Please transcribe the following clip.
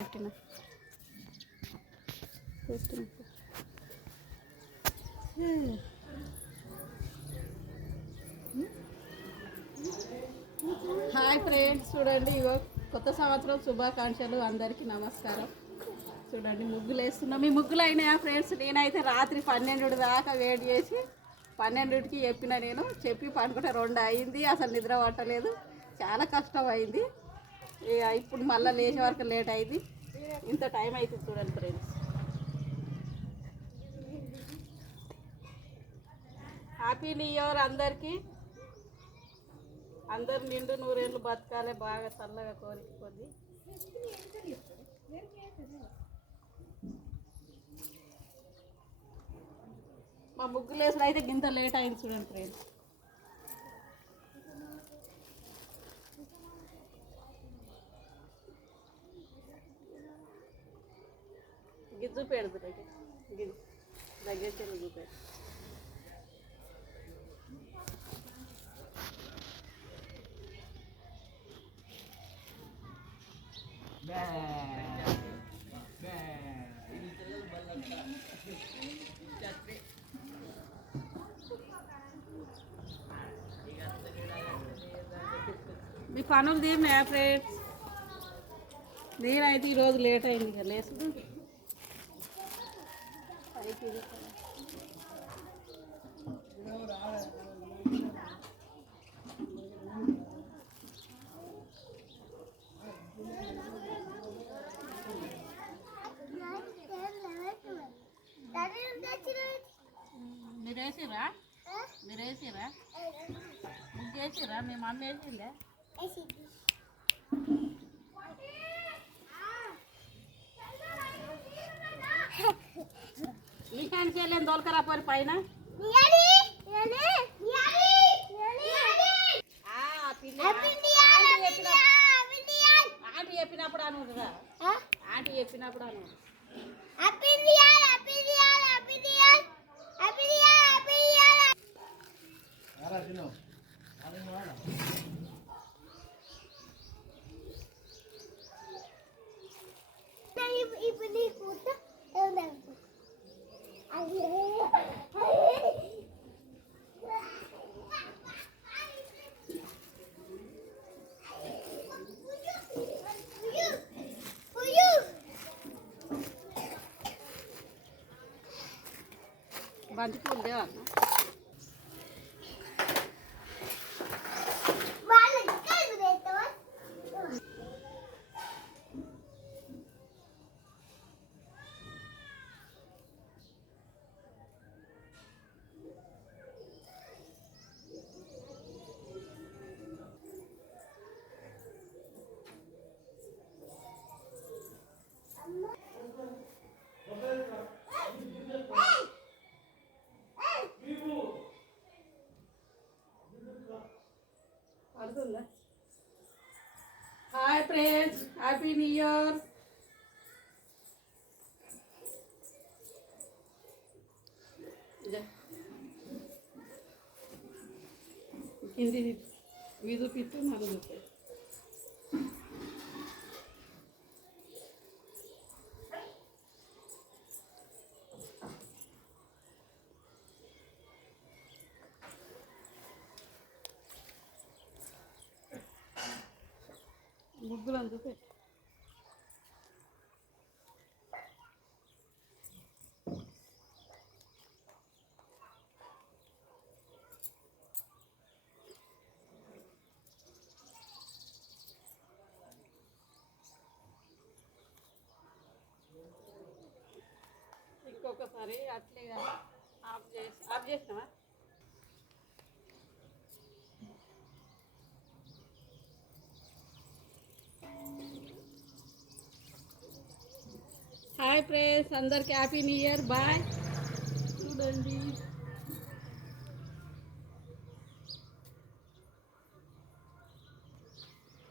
పెట్టిన hi friends, చూడండి ఇగో కొత్త సంవత్సరం శుభాకాంక్షలు. అందరికీ నమస్కారం. చూడండి ముగ్గులు వేస్తున్నాం. మీ ముగ్గులు అయినాయా ఫ్రెండ్స్? నేనైతే రాత్రి 12 దాకా వెయిట్ చేసి 12కి నేను చెప్పి పనుకుంటే 2 అయింది. అసలు నిద్ర పట్టలేదు, చాలా కష్టం అయింది. ఇప్పుడు మళ్ళీ లేచే వరకు లేట్ అయింది. ఇంత టైం అవుతుంది చూడండి ఫ్రెండ్స్. హ్యాపీ న్యూ ఇయర్ అందరికీ. అందరు నిండు నూరేళ్ళు బతకాలి, బాగా చల్లగా కోరిక కొద్ది. మా ముగ్గులు వేసుడు అయితే గింత లేట్ అయింది చూడండి ఫ్రెండ్స్. గిజ్జు పెడదు దగ్గర చూపెడు. మీ పనులు తీరినాయా ఫ్రెండ్స్? నేనైతే ఈరోజు లేట్ అయింది ఇక లేసుడు. మీరేసిరా ముగ్గేసిరా? మీ మమ్మీ వేసిందే. మీ హ్యాండ్కి వెళ్ళేది దోలకరా పోయి పైన. ఆంటీ చెప్పినప్పుడు అనురా, ఆంటీ చెప్పినప్పుడు అను. బంతి పూలు దేవా? Hi friends, happy new year. కింది వీధు పిత్తు నాకు చూపే. ముగ్గులు అందుకే ఇంకొకసారి అట్లే ఆఫ్ చేసినావా? హాయ్ ఫ్రెండ్స్, అందరికి హ్యాపీ న్యూ ఇయర్. బాయ్. చూడండి